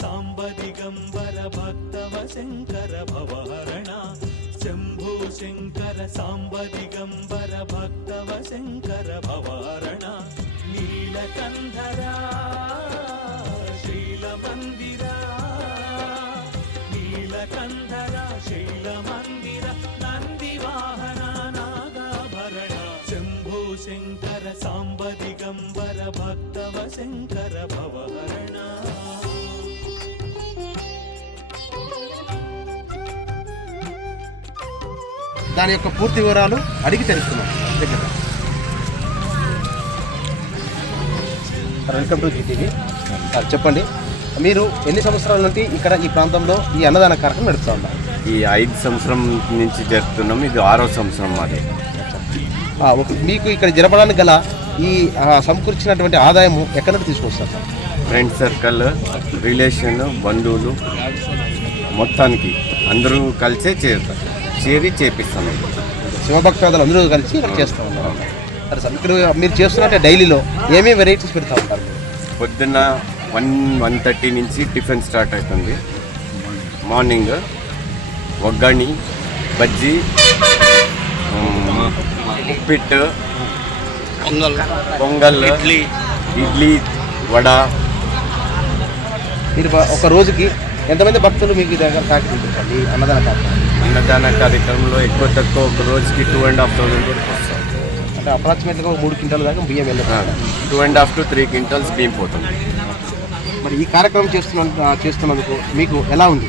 సాంబ దిగంబర భక్తవ శంకర భవహరణ శంభో శంకర సాంబ దిగంబర భక్తవ శంకర భవహరణ నీలకంధరా శైల మందిరా నీలకంధరా శైల మందిర నంది వాహన నాగాభరణ శంభో శంకర సాంబ దిగంబర భక్తవ శంకర భవహరణ. దాని యొక్క పూర్తి వివరాలు అడిగి తెలుసుకున్నాం. Welcome to Zee TV. సార్ చెప్పండి, మీరు ఎన్ని సంవత్సరాల నుండి ఇక్కడ ఈ ప్రాంతంలో ఈ అన్నదాన కార్యక్రమం నడుపుతూ ఉన్నారు? ఈ 5 సంవత్సరం నుంచి జరుపుతున్నాం. ఇది 6వ సంవత్సరం మాది. మీకు ఇక్కడ జరపడానికి గల ఈ సమకూర్చినటువంటి ఆదాయము ఎక్కడి నుండి తీసుకొస్తారు సార్? ఫ్రెండ్ సర్కిల్, రిలేషన్, బంధువులు మొత్తానికి అందరూ కలిసే చేరి చేపిస్తాం. శివభక్తాదులు అందరూ కలిసి ఇక్కడ చేస్తూ ఉన్నారు. సరే సార్, ఇక్కడ మీరు చేస్తున్నట్టే డైలీలో ఏమేమి వెరైటీస్ పెడతా ఉంటారు? పొద్దున్న 1:30 నుంచి టిఫిన్ స్టార్ట్ అవుతుంది. మార్నింగ్ ఒగ్గాని, బజ్జీ, ఉప్పిట్టు, పొంగల్, ఇడ్లీ, వడ. మీరు ఒక రోజుకి ఎంతమంది భక్తులు మీకు దగ్గర తాకి అన్నదాన కార్యక్రమంలో ఎక్కువ తక్కువ ఒక రోజుకి 2,500 కూడా వస్తాం. అంటే అప్రాక్సిమేట్గా 3 క్వింటాల దాకా బియ్యం వెళ్ళాలి. 2.5 to 3 క్వింటల్స్ బియ్యం పోతుంది. మరి ఈ కార్యక్రమం చేస్తున్నందుకు మీకు ఎలా ఉంది?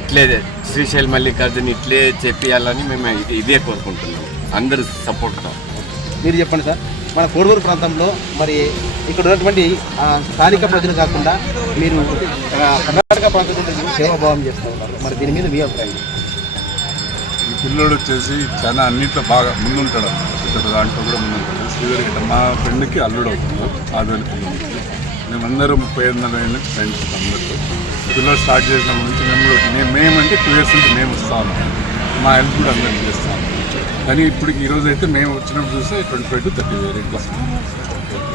ఇట్లే శ్రీశైల్ మల్లికార్జున్ ఇట్లే చెప్పియాలని మేము ఇదే కోరుకుంటున్నాం, అందరూ సపోర్ట్తో. మీరు చెప్పండి సార్, మన కోడూరు ప్రాంతంలో మరి ఇక్కడ ఉన్నటువంటి స్థానిక ప్రజలు కాకుండా మీరు కర్ణాటక ప్రాంతంలో సేవాభావం చేస్తూ ఉన్నారు. మరి దీని మీద మీ అభిప్రాయం? ఈ పిల్లోడు వచ్చేసి చాలా అన్నింటిలో బాగా ముందుంటాడు అన్నమాట. ఇక్కడ దాంట్లో కూడా ముందుంటాడు. శ్రీధర్ గిట్ట మా ఫ్రెండ్కి అల్లుడు అవుతున్నాడు. 6,000 పిల్లలకి మేమందరూ 35-40 ఫ్రెండ్స్ అందరితో పిల్లలు స్టార్ట్ చేసిన నుంచి మేమంటే 2 years నుంచి మేము వస్తాము. మా హెల్ప్ కూడా అందరికీ చేస్తాము. కానీ ఇప్పుడు ఈరోజు అయితే మేము వచ్చినప్పుడు చూస్తే 25 to 30 వెరైటీస్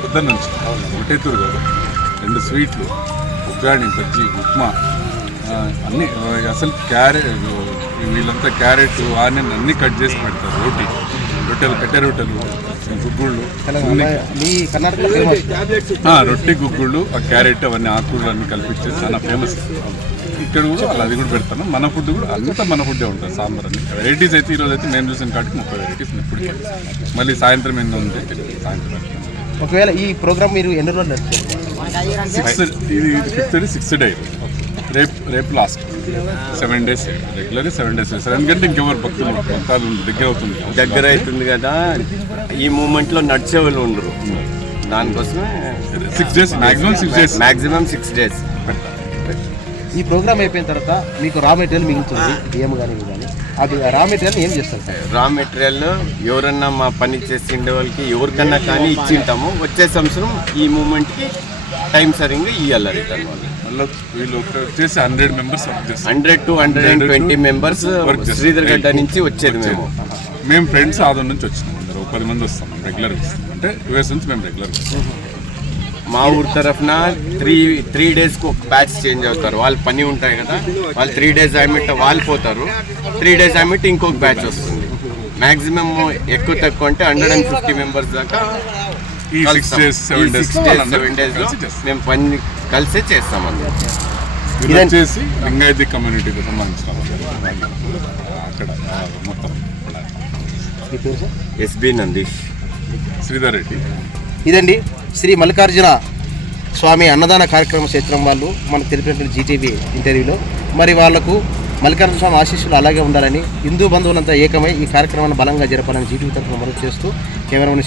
పొద్దున్న నుంచి ఒకటే తూరు కాదు, 2 స్వీట్లు, ఉగ్గాని, బజ్జీ, ఉప్మా, అన్నీ అసలు వీళ్ళంతా క్యారెట్, ఆనియన్ అన్నీ కట్ చేసి పెడతారు. రొట్టెలు, కట్టె రొట్టెలు, గుగ్గుళ్ళు, రొట్టె గుగ్గుళ్ళు, ఆ క్యారెట్ అవన్నీ ఆకుకూరలు అన్నీ కల్పించేసి చాలా ఫేమస్. ఇక్కడ కూడా అది కూడా పెడతాను. మన ఫుడ్ కూడా అంతా మన ఫుడ్డే ఉంటుంది. సాంబార్ అన్ని వెరైటీస్ అయితే ఈరోజు అయితే మేము చూసిన కాటికి 30 వెరైటీస్ ఇప్పటికే. మళ్ళీ సాయంత్రం ఏందో ఉంది సాయంత్రం. ఒకవేళ ఈ ప్రోగ్రామ్ మీరు ఎన్ని రోజులు నడుస్తుంది? 6th day. రేపు లాస్ట్ 7 days రెగ్యులర్గా 7 days. ఎందుకంటే ఇంకెవరు భక్తులు దగ్గర అవుతుంది కదా, ఈ మూమెంట్లో నడిచే వాళ్ళు ఉండరు. దానికోసమే 6 days, మ్యాక్సిమం 6 days. ఈ ప్రోగ్రామ్ అయిపోయిన తర్వాత మీకు రా మెటీరియల్ మిగులుతుంది, బియ్యం కానీ అది రా మెటీరియల్ ఏం చేస్తారు సార్? రా మెటీరియల్ ఎవరన్నా మా పని చేసిండే వాళ్ళకి ఎవరికన్నా కానీ ఇచ్చింటాము. వచ్చే సంవత్సరం ఈ మూమెంట్కి టైం సరిగ్గా ఇవ్వాలి రిటర్న్ వాళ్ళు. వీళ్ళు వచ్చేసి 100 members 100 to 120 members శ్రీధర్ గడ్డ నుంచి వచ్చేది. మేము ఫ్రెండ్స్ ఆదం నుంచి వచ్చినాం. 10 మంది వస్తాం రెగ్యులర్గా వస్తాం. అంటే 2 years నుంచి మేము రెగ్యులర్గా వస్తాం. మా ఊరి తరఫున 3 daysకి ఒక బ్యాచ్ చేంజ్ అవుతారు. వాళ్ళు పని ఉంటాయి కదా, వాళ్ళు 3 days అయిమిట్ వాళ్ళు పోతారు. 3 days అయిమిట్ ఇంకొక బ్యాచ్ వస్తుంది. మ్యాక్సిమం ఎక్కువ తక్కువ అంటే 150 members దాకా ఈ 6 days 7 days మేము పని కలిసే చేస్తామని. ఇది వచ్చేసి లింగాయతీ కమ్యూనిటీకి సంబంధించిన అక్కడ మొత్తం ఎస్బి నందీష్, శ్రీధర్ రెడ్డి. ఇదండి శ్రీ మల్లికార్జున స్వామి అన్నదాన కార్యక్రమ క్షేత్రం వాళ్ళు మనకు తెలిపినటువంటి జీటీవీ ఇంటర్వ్యూలో. మరి వాళ్లకు మల్లికార్జున స్వామి ఆశీస్సులు అలాగే ఉండాలని, హిందూ బంధువులంతా ఏకమై ఈ కార్యక్రమాన్ని బలంగా జరపాలని జీటీవీ తరఫున మనవి చేస్తూ కెమెరామెన్